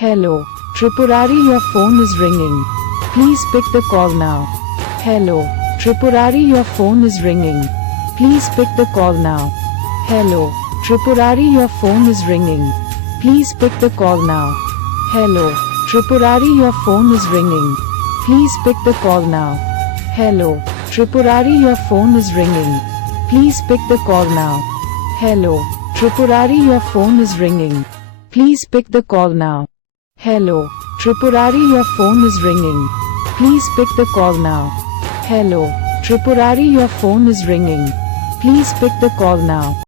Hello, Tripurari, your phone is ringing. Please pick the call now. Hello, Tripurari, your phone is ringing. Please pick the call now. Hello, Tripurari, your phone is ringing. Please pick the call now. Hello, Tripurari, your phone is ringing. Please pick the call now. Hello, Tripurari, your phone is ringing. Please pick the call now. Hello, Tripurari, your phone is ringing. Please pick the call now. Hello, Tripurari, your phone is ringing. Please pick the call now. Hello, Tripurari, your phone is ringing. Please pick the call now.